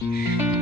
ไ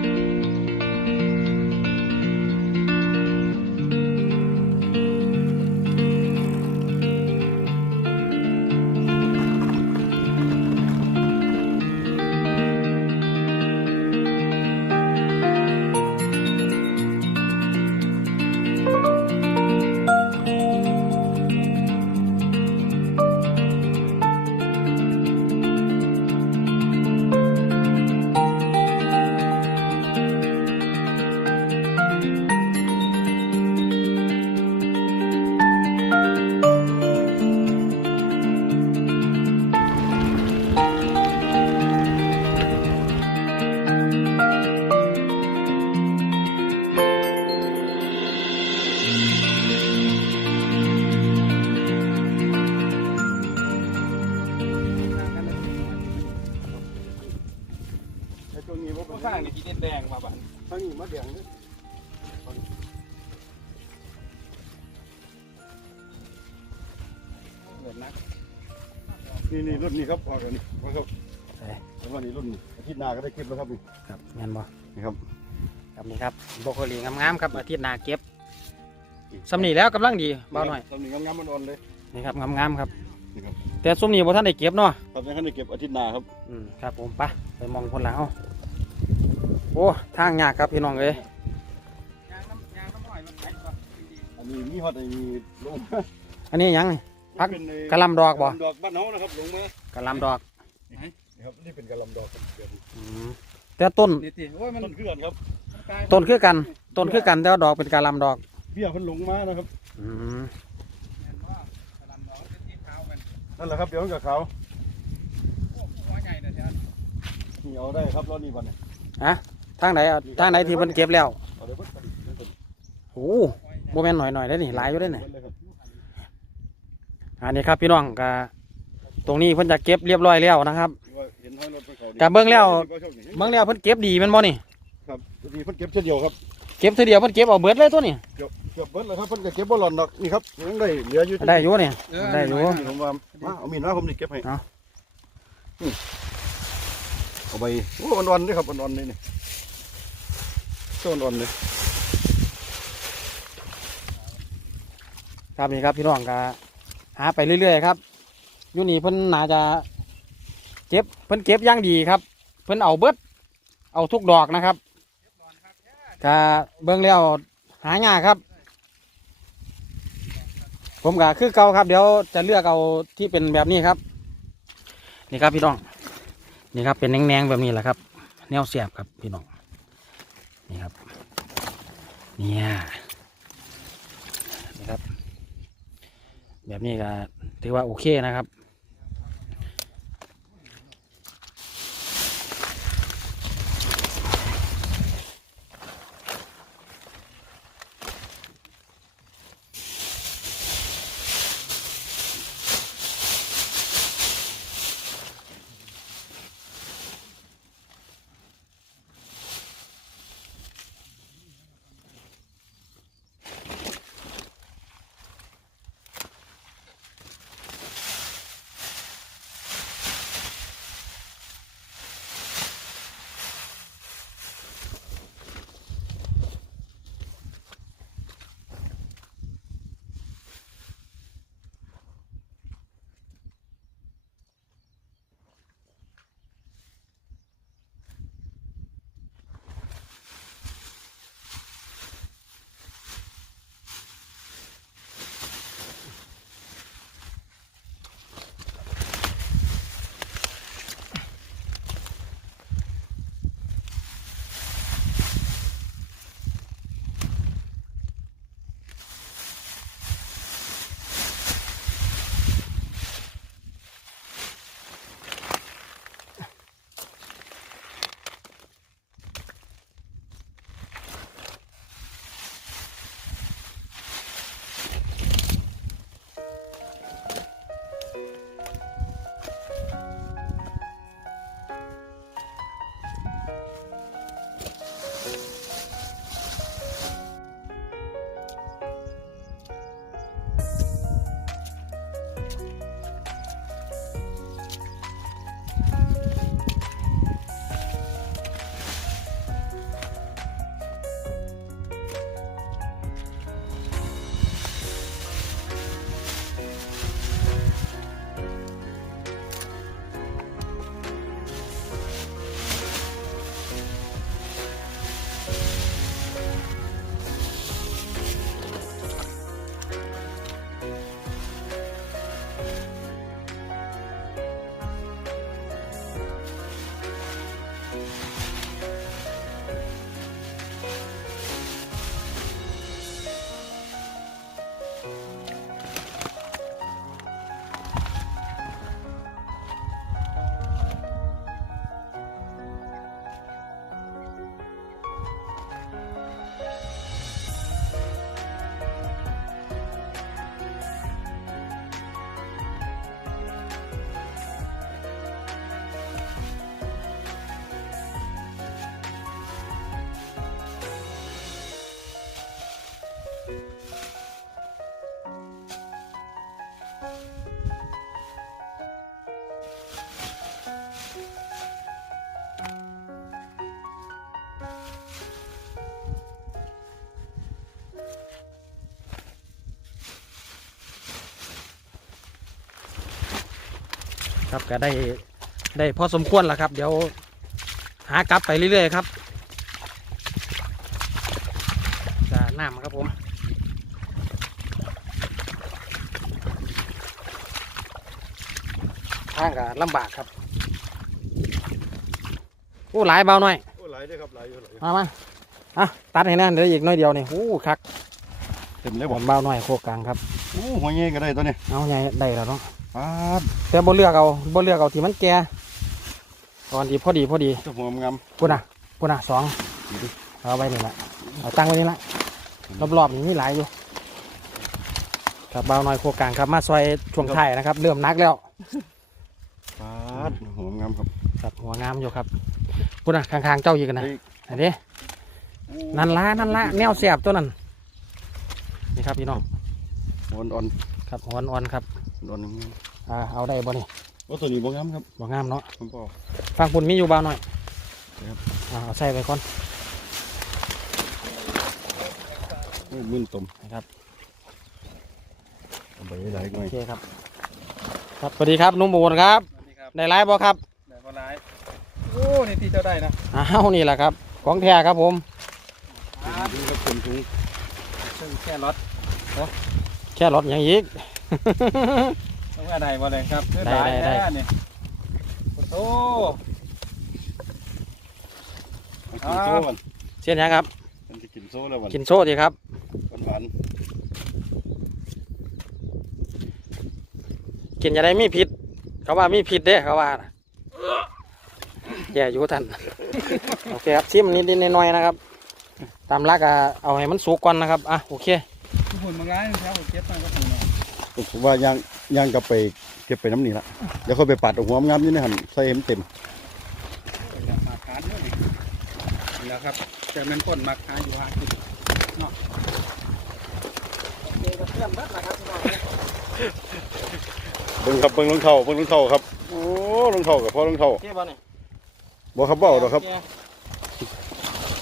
นี้ว่าผู้สร้างนี่กินแดงมาบ้านทั้งนี้มาแดงเนี่ยนี่นี่รุ่นนี้ครับออกแล้วนี่ครับใช่แล้ววันนี้รุ่นนี้อาทิตย์หน้าก็ได้เก็บแล้วครับนี่ครับแม่นบ่นี่ครับครับนี่ครับบรอกโคลีงามๆครับอาทิตย์หน้าเก็บสำนีแล้วกำลังดีเบาหน่อยตำหนิงามๆมันอ่อนเลยนี่ครับงามๆครับนี่ครับแต่ซุ้มนี้บ่ท่านได้เก็บเนาะครับยังให้ได้เก็บอาทิตย์หน้าครับอืมครับผมไปไปมองคนหลังเอา โอ้ทางยากครับพี่น้องเอ้ยยางน้ำยางน้ำหอยมันไหลก่อนอันนี้มีฮอตไอ้ลงอันนี้หยังนี่พักเป็นไอ้กะหลำดอกบ่กะหล่ำดอกบ้านเฮานะครับลงมากะหลำดอกนี่ครับนี่เป็นกะหลำดอกครับเดี๋ยวอืมแต่ต้นนี่ติโอ้ยมันต้นเคลื่อนครับกลายต้นคือกันต้นคือกันแต่ว่าดอกเป็นกะหลำดอกเบี้ยเพิ่นลงมานะครับอืมเห็นว่ากระลำดอกเป็นสีขาวกันนั่นแหละครับเดี๋ยวมันกับเขาโอ้หัวใหญ่นะเจ้านี่เอาได้ครับรอบนี้วันนี้ ทางไหนเอาทางไหนที่มันเก็บแล้วเอาได้เบิดครับเบิดโอ้โมแมนหน่อยหน่อยได้อนี่หลายอยู่ได้อนี่เลยครับอันนี้ครับพี่น้องกะตรงนี้เพิ่นจะเก็บเรียบร้อยแล้วนะครับ ว่าเห็นห้อยรถไปเขาดีกะเบิ่งแล้วก็โชคดีเบิ่งแล้วเพิ่นเก็บดีแมันบ่นี่ครับดีเพิ่นเก็บเช่นเดียวครับเก็บเทีเดียวเพิ่นเก็บเอาเบิดเลยตัวนี้เกือบเกือบเบิดแล้วครับเพิ่นก็เก็บบ่หล่อนดอกนี่ครับยังได้เหลืออยู่ได้อยู่นี่ ได้อยู่นี่ผมว่ามาเอามีดมาผมนี่เก็บให้เอาอืมเอาไปโอ้อ่อนๆนี่ครับอ่อนๆนี่นี่ ต้นอ่อนเลยครับนี่ครับพี่น้องก็หาไปเรื่อยๆครับยูนี่เพิ่นน่าจะเก็บเพิ่นเก็บย่างดีครับ เพิ่นเอาเบิดเอาทุกดอกนะครับก็เบิ่งแล้วหายากครับ ผมก็คือเก่าครับ เดี๋ยวจะเลือกเอาที่เป็นแบบนี้ครับ นี่ครับพี่น้องนี่ครับเป็นแนงๆแบบนี้แหละครับ แนวเสียบครับพี่น้อง นี่ครับ เนี่ยนะครับ แบบนี้ก็ถือว่าโอเคนะครับ ครับก็ได้ได้พอสมควรแล้วครับ เดี๋ยวหากลับไปเรื่อยๆครับจะน้ำครับผมทางก็ลำบากครับโอ้หลายเบาหน่อยโอ้หลายเด้อครับหลายอยู่หลายอยู่มามาอะตัดให้แน่นเดี๋ยวอีกหน้อยเดียวนี่โอ้คักเต็มเลยผบ่มเบาหน่อยโคกลางครับ โอ้หัวเงี้ยก็ได้ตัวนี้เอาใหญ่ได้แล้วเนาะปาดแต่บ่เลือกเอาบ่เลือกเอาที่มันแก่ตอนดีพอดีพอดีเจ้าหัวงามพุ่นอะพุ่นอะสองเอาไว้นี่ละเอาตั้งไว้นี่ละรอบๆนี่มีหลายอยู่ครับเบาหน่อยโคกลางครับมาซอยช่วงท้ายนะครับ เริ่มหนักแล้วปาดหัวงามครับครับหัวงามอยู่ครับพุ่นอะข้างๆเจ้าอีกนะเฮ้ยอันนี้นั่นละนั่นละแนวเสียบตัวนั้นนี่ครับพี่น้อง หัวอ่อนครับหัวอ่อนๆครับๆอ่อนๆงามอ่าเอาได้บ่นี่โอ้ตัวนี้บ่งามครับบ่งามเนาะผมบอกฟังปุ่นมีอยู่บ้างหน่อยครับอ่าเอาใส่ไปก่อนโอ้มึนตมนะครับเอาไปหลายหน่โออยเคครับ ครับสวัสดีครับนุ่มบูนครับสวัสดีครับได้ไลฟ์บ่ครับได้บ่หลายโอ้นี่ที่เจ้าได้นะอ้าวนี่แหละครับ ของแท้ครับผมครับดูครับคนสูงซึ่งแค่รถ แค่รถอย่างอีก ต้องว่าได้บ่เลยครับคือได้หลายได้แท้นี่โอ้โหมันกินโซ่มันเสียนยังครับ มันจะกินโซ่แล้วมันกินโซ่ดีครับหวานกินจะได้มีพิษ เขาว่ามีพิษเด้เขาว่าน่ะแย่อยู่ท่าน โอเคครับชิมนิดๆหน่อยๆนะครับ ตามรักอะเอาให้มันสุกก่อนนะครับ อะโอเค ทุกคนบางร้านครับผมเก็บมาก็ถูกเนาะๆผมว่าย่างย่างกลับไปเก็บไปน้ำนี่ละเดี๋ยวค่อยไปปัดเอาหัวงามนี่นะหันใส่ให้มันเต็มมาทานด้วยนี่นี่แหละครับแต่มันก้นมาทานอยู่ฮะกินเนาะเบิ่งครับเบิ่งรองเท้าเบิ่งรองเท้าครับโอ้รองเท้ากับพ่อรองเท้าโอเคป่ะเนี่ยบ่ครับบ่เอาดอกครับ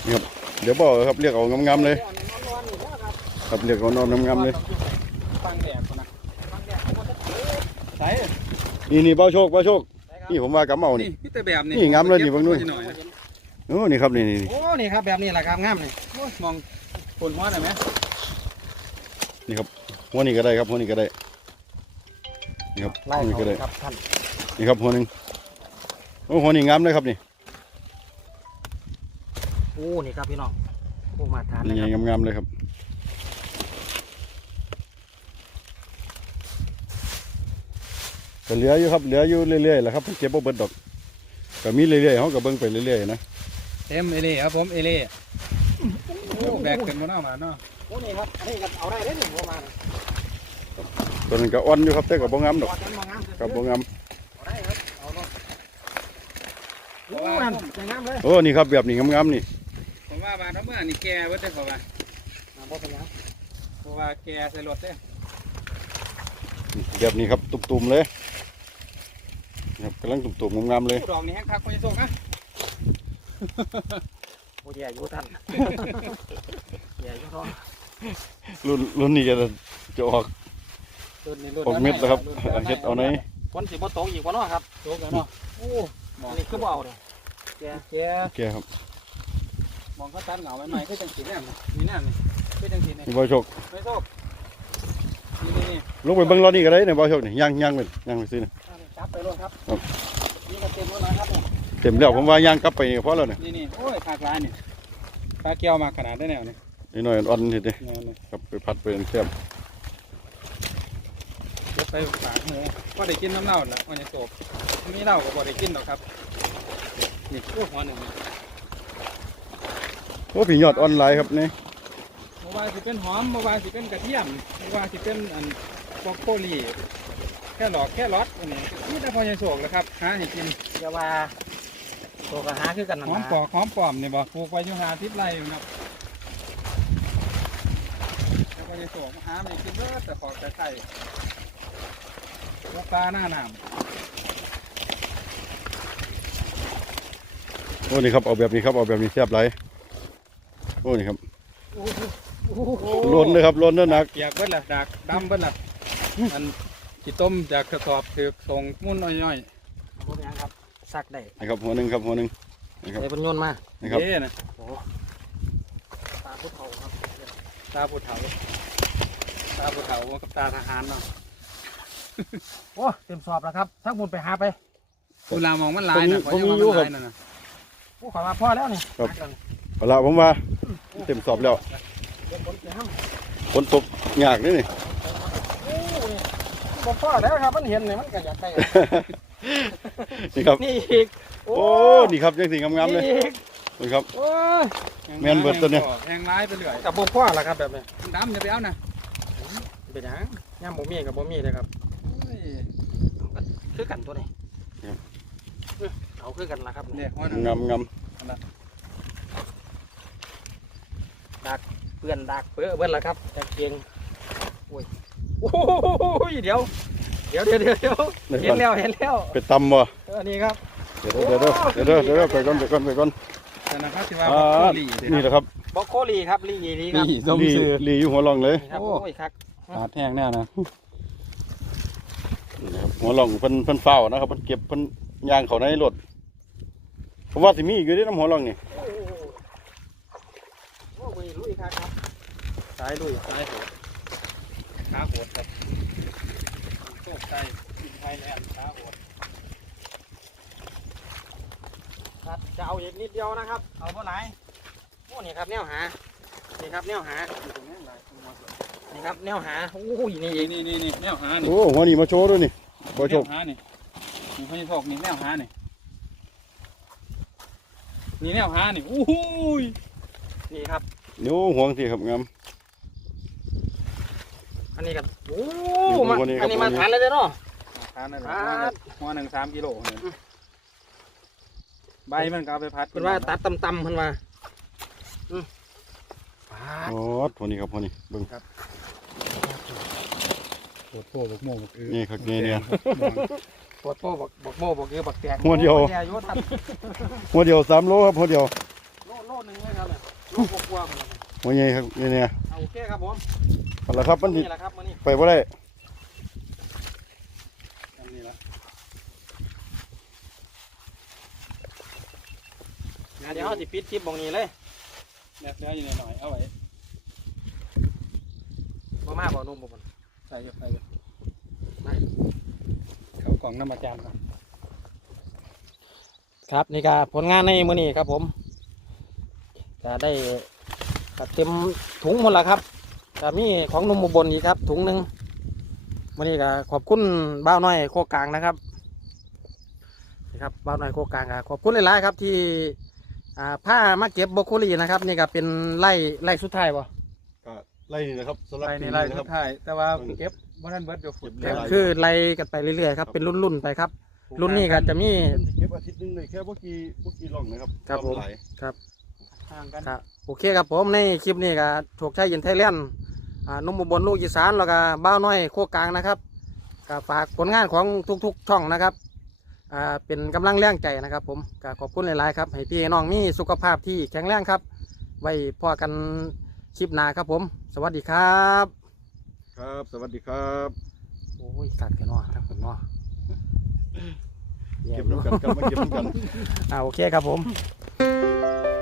เดี๋ยวบ่เอาครับเรียกเอางามๆเลย ครับเรียกเอานอนงามๆเลยฟังแดดก่อนนะใส่นี่นี่เบ้าโชคเบ้าโชค นี่ผมว่ากำเอานี่นี่พี่แต่แบบนี้นี่งามเลยนี่เบิ่งนู่นหน่อยนะโอ้นี่ครับนี่นี่นี่โอ้นี่ครับแบบนี้แหละครับงามเลยโอ้ยมองคนหัวหน่อยไหมหัวนี่ก็ได้ครับหัวนี่ก็ได้นี่ครับไล่หัวนี่เขาก็เลได้ยครับท่านนี่ครับหัวหนึ่งโอ้หัวนี่งามเลยครับนี่โอ้นี่ครับพี่น้องโอ้มาทานเลนี่ยไงครับงามๆเลยครับ ก็เหลืออยู่ครับเหลืออยู่เรื่อยๆแหละครับเก็บบ่เบิดดอกก็มีเรื่อยๆเขาก็เบิ่งไปเรื่อยๆนะเต็มเอเล่ครับผมเอเล่โอ้แบกขึ้นมาเนาะมาเนาะโอ้นี่ครับอันนี้ก็เอาได้เลยหนึ่งประมาณตัวนั้นก็อ่อนอยู่ครับแต่ก็บ่งามดอกกอดกันมางามก็บ่งามเอาได้ครับเอาเนาะโอ้นั่นจะงามเลยโอ้นี่ครับแบบนี้งามๆนี่ผมว่าบานเมื่อนี่แกเว้ยเด้อเขาว่าอ่าบ่เป็นหยังเพราะว่าแกใส่รถเด้อแบบนี้ครับตุ่มๆเลย ครับกำลังตุ่มๆงามๆเลยผู้ดอกนี่แห้งคักคนจะส่งนะโอ้ยอยู่ท่านแย่อยู่เนาะรุ่นรุ่นนี้จะจะออกรุ่นนี้รุ่นออกเม็ดแล้วครับเอาเฮ็ดเอาไหนคนสิบ่ตกอีกวะเนาะครับโตกันเนาะโอ้มออังนนี้คือบ่เอาเนี่ยแกแกแกครับมองเขาตัดเหงาใหม่ๆคือจังสีแน่นมีแน่นนี่คือจังสีนี่นี่บ่โชคไม่โชคนี่นี่นี่ลงไปเบิ่งรอบนี้ก็ได้เนี่ยบ่โชคนี่ย่างย่างไปย่างไปซื้อนี่ จับไปเลยครับครับนี่ก็เต็มแล้วนะครับเนี่ยเต็มแล้วผมว่าย่างกลับไปนี่ก็พอแล้วเนี่ยนี่นี่โอ้ยคากร้านนี่ปลาเกียวมาขนาดได้แนวนี่นิดหน่อยอ่อนๆนิดเดียวแนวนี่ครับไปผัดไปแซ่บเก็บไปฝากหมูก็ได้กินน้ำเหล้าแหละวันนี้โศกมีเหล้าก็บ่ได้กินหรอกครับนี่โอ้หัวหนึ่งนี่โอ้พี่ยอดออนไลน์ครับนี่เมื่อวานสิเป็นหอมเมื่อวานสิเป็นกระเทียมเมื่อวานสิเป็นอันบรอกโคลีแค่หลอกแค่รอดอันนี้นี่แต่พอยังโศกแล้วครับหาให้กินเดี๋ยวว่าตัวกระหาคือกันนะหอมปอกหอมปลอมนี่บ่ปลูกไว้อยู่หาทิพย์ไรอยู่นะครับแล้วก็จะโศกหาไม่กินเด้อแต่ขอแต่ไข่ลูกปลาหน้าหนามโอ้นี่ครับเอาแบบนี้ครับเอาแบบนี้แซ่บหลายโอ้นี่ครับล้นเลยครับล้นเด้อหนัก เปียกเบิดละดักดำเบิดละอัน กี่ต้มจากกระสอบถือส่งมุ่นน้อยซักได้นะครับหัวหนึ่งครับหัวหนึ่งนะครับเลยเป็นโยนมานะครับเย้นะโอ้ตาพุทธเขาครับตาผู้เฒ่าตาผู้เฒ่ากับตาทหารเนาะโอ้เต็มสอบแล้วครับทั้งบุญไปหาไปเวลามองมันหลายนะผมมีผมมีอยู่ครับขงมันหลายนะนะผู้ขอมาพ่อแล้วนี่ครับ หากันเอาละผมว่าเต็มสอบแล้วเดี๋ยวผมจะห้ามฝนตกยากนี่นี่โอ้นี่ บอกพ่อแล้วครับมันเห็นเนี่ยมันก็อยากได้นี่ครับ นี่อีกโอ้นี่ครับยังสีงามๆเลยนี่อีกนี่ครับโอ้ยแม่นเบิดตัวเนี่ยแหงร้ายไปเรื่อยกับบ่พ่อละครับแบบนี้ดำอย่าไปเอานะเป็นหยังย่ามบ่มีกับบ่มีเลยครับโอ้ยคือกันตัวนี้เอาคือกันละครับเนี่ยหัวหนึ่งงามงามเปื้อนดากเปื้อเบิ้ลละครับจะเกียงโอ้ย โอ้ยเดี๋ยว เดี๋ยวเดี๋ยวเดี๋ยวเดี๋ยวนี่เห็ก่อนนแล้วเห็นแล้วไปตำบ่เออนี่ครับเดี๋ยวเดี๋ยวเดี๋ยวเดี๋ยวเดี๋ยวเดี๋ยวไปก่อนไปก่อนไปก่อนแต่นะครับที่ว่าอ่าบักโคลี่นี่แหละครับบล็อกโคลีครับลีอีลีครับนี่สมลีชื่อลีอยู่หัวรองเลยนี่ครับโอ้โอ้ยครับขาดแห้งแน่นะนี่นะครับหัวรองเพิ่นเพิ่นเฝ้านะครับเพิ่นเก็บเพิ่นย่างเขาในรถผมว่าสิมีอีกอยู่เด้น้ำหัวรองนี่โอ้โหโอ้ยลุยครับครับสายลุยซ้ายโหด ขาโหดครับโชคใจกินไทยแลนด์ขาโหดครับจะเอาอีกนิดเดียวนะครับ เอาเท่าไหร่โอ้นี่ครับแนวหา นี่ครับแนวหาอยู่ตรงนี้หลายตัวนี่ครับแนวหาโอ้ยนี่อีนี่กนี่นี่นี่แนวหานี่โอ้หัวนี่มาโชว์ด้วยนี่บ่โชคแนวหานี่นี่พญโชคนี่แนวหานี่นี่แนวหานี่อู้หูยนี่ครับนิ้วห่วงสิครับงามอั นนี้ครับโอ้นี่มาตัวนี้ครับอันนี้มาตัวนี้ทานเลยเด้อเนาะทานนั่นแหละครับหัวหนึ่งสามกิโลเนี่ยใบมันก็เอาไปพัดเพิ่นว่าตัดตำๆเพิ่นว่าอืมปาดโอ้หัวนี่ครับหัวนี่เบิ่งโคตรโคตรบกโม่บกอือนี่ครับนี่เนี่ยปวดโป้บักบักโม่บักเอือบักแตกหัวเดียวโอ้อายุทันหัวเดียวสามโลครับหัวเดียวโลโลหนึงเลยครับเนี่ยโลกกว่าๆพุ่นน่ะ หัวใหญ่ครับนี่เนี่ยเอาโอเคครับผมเอาละครับมันสินี่แหละครับมื้อนี้ไปบ่ได้อันนี้ละเดี๋ยวเฮาสิปิดคลิปบ่งนี้เลยแนบเนื้ออยู่หน่อยๆเอาไว้บ่มาบ่นุ่มบ่บ่นใส่อยู่ใส่อยู่เขากล่องน้ำมาจานครับครับนี่ก็ผลงานในมื้อนี้ครับผมก็ได้ ก็เต็มถุงหมดแล้วครับก็มีของหนุ่มอุบลอีกครับ ถุงหนึงมื้อนี้ก็ขอบคุณบ้าวน้อยโคกลางนะครับนี่ครับบ้าวน้อยโคกลางก็ขอบคุณหลายๆครับที่อ่าผ้ามาเก็บบรอกโคลีนะครับ นี่ก็เป็นไล่ไล่สุดท้ายบ่ก็ไล่นี่นะครับสำหรับไล่ปีนี่นี้ไล่นะคสุรับดท้ายแต่ว่าเก็บบ่ทันเบิดอยู่ฝุ่นเก็บได้คือไล่กันไปเรื่อยๆครับเป็นรุ่นๆไปครับ รุ่นนี้ก็จะมีเพิ่นสิเก็บอาทิตย์หนึงเลยแค่บ่กี่บ่กี่ร่องนะครับครับผมหลาย ห่างกันครับโอเคครับผมในคลิปนี้ก็โชคชัยยินไทยแลนด์อ่าหนุ่มอุบลลูกอีสานแล้วก็บ้าวน้อยโคกลางนะครับก็ฝากผลงานของทุกๆ ช่องนะครับอ่าเป็นกำลังแรงใจนะครับผมก็ขอบคุณหลายๆครับให้พี่น้องมีสุขภาพที่แข็งแรงครับ ไว้พอกันคลิปหน้าครับผม สวัสดีครับครับ สวัสดีครับโอ้ยกัดกันเนาะทั้งผมเนาะเก็บน้ำกันครับมาเก็บน้ำกัน อ่าโอเคครับผมค